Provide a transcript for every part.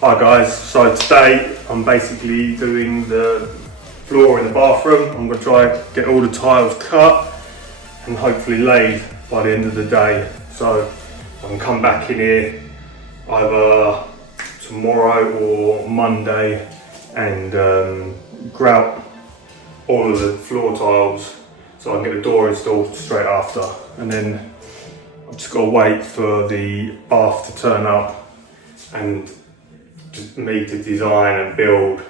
Hi guys, so today I'm basically doing the floor in the bathroom. I'm going to try and get all the tiles cut and hopefully laid by the end of the day. So I can come back in here either tomorrow or Monday and grout all of the floor tiles so I can get the door installed straight after. And then I've just got to wait for the bath to turn up and me to design and build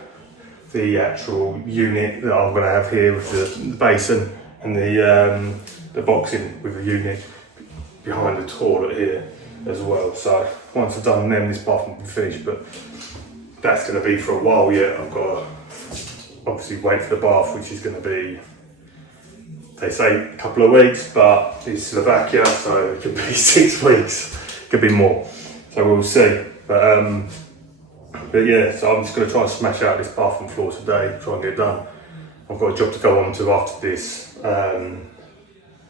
the actual unit that I'm going to have here with the basin and the boxing with the unit behind the toilet here as well. So once I've done them, this bathroom will be finished, but that's going to be for a while yet. I've got to obviously wait for the bath, which is going to be, they say a couple of weeks, but it's Slovakia, so it could be 6 weeks, it could be more, so we'll see. But yeah, so I'm just going to try and smash out this bathroom floor today, try and get it done. I've got a job to go on to after this,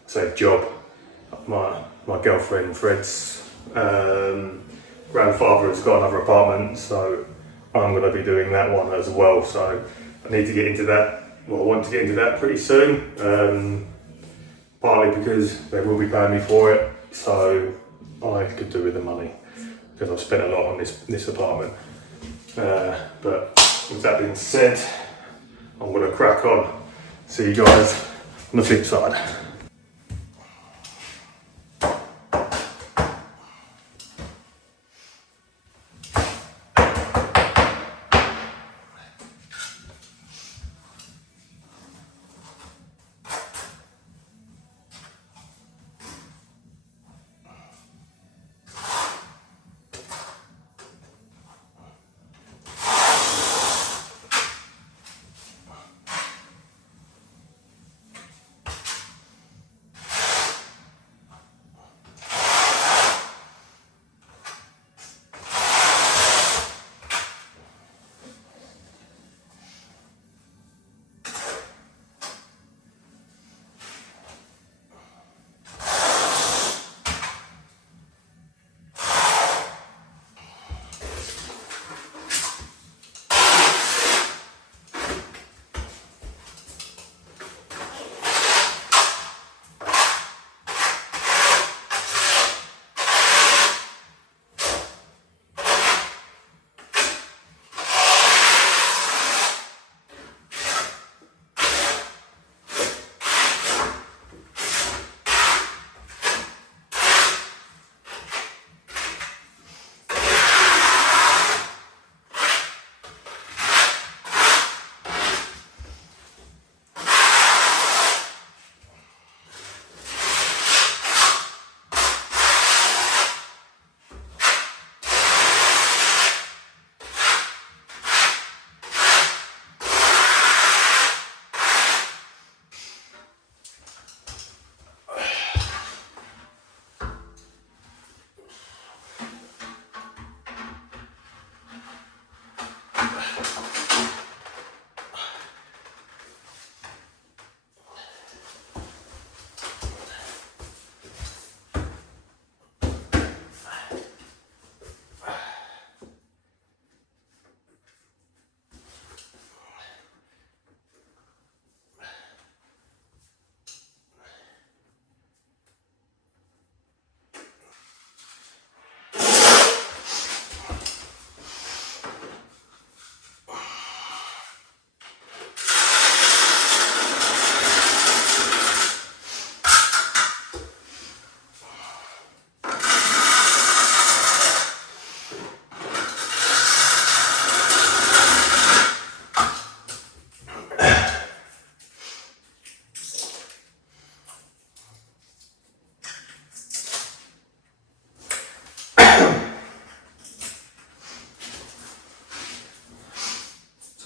say job. My girlfriend Fred's grandfather has got another apartment, so I'm going to be doing that one as well. So I need to get into that. Well, I want to get into that pretty soon, partly because they will be paying me for it, so I could do with the money because I've spent a lot on this apartment. But with that being said, I'm going to crack on. See you guys on the flip side.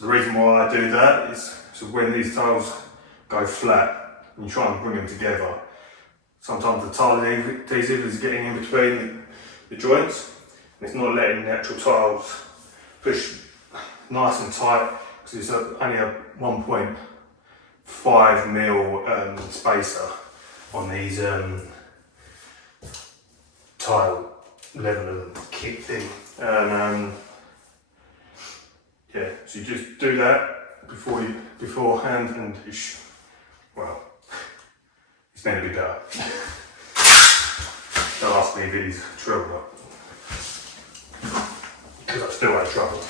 The reason why I do that is so when these tiles go flat and you try and bring them together, sometimes the tile adhesive is getting in between the joints and it's not letting the actual tiles push nice and tight because it's only a 1.5mm spacer on these tile leveler kit thing. And yeah, so you just do that beforehand, and well, it's meant to be better. Don't ask me if it is true or not, because I still had trouble.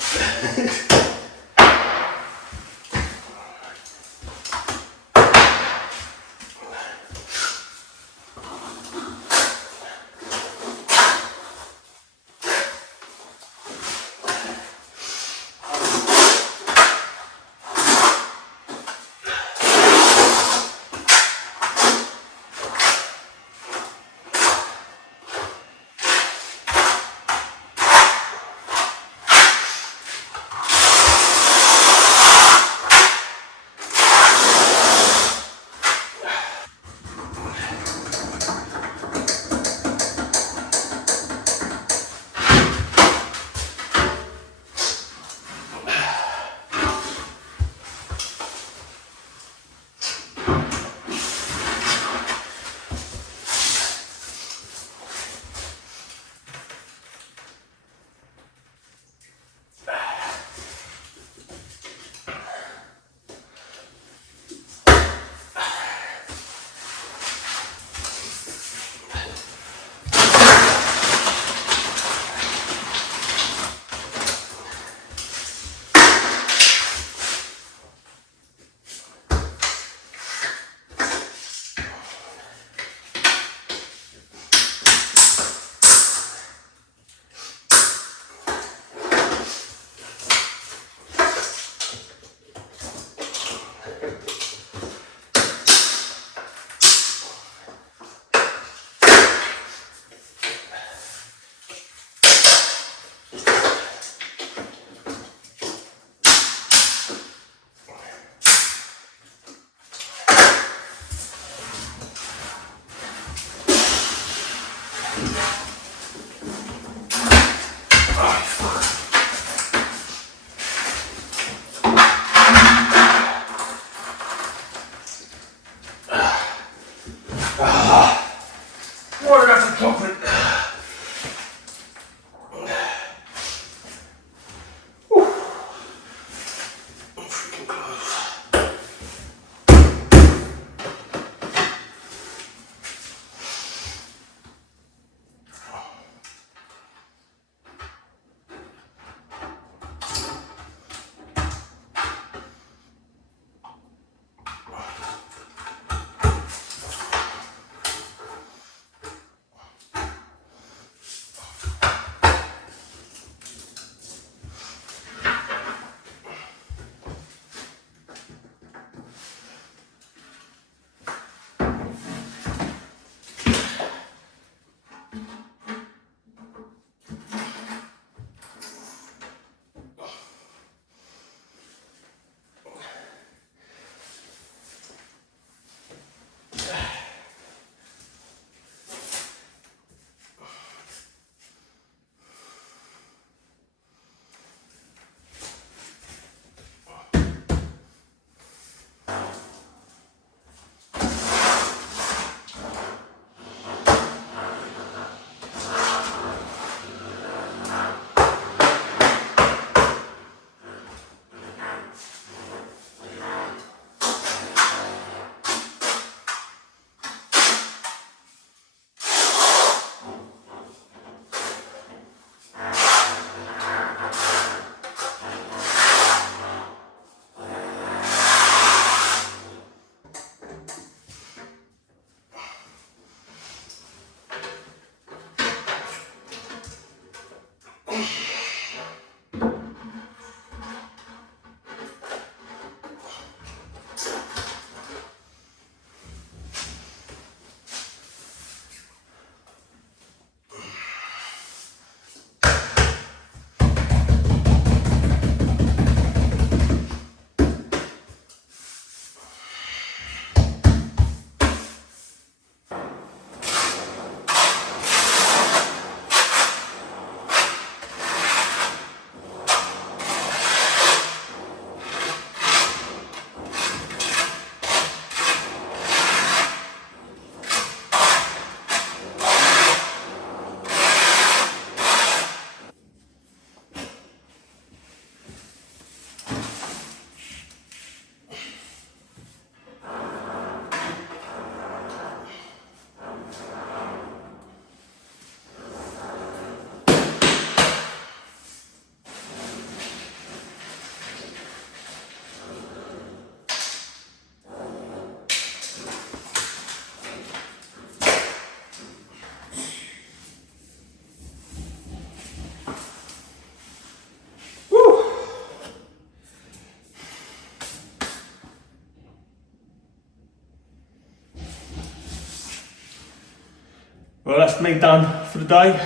Well, that's me done for the day.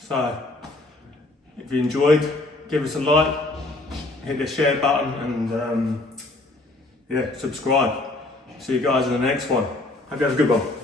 So if you enjoyed, give us a like, hit the share button, and yeah, subscribe. See you guys in the next one. Hope you have a good one.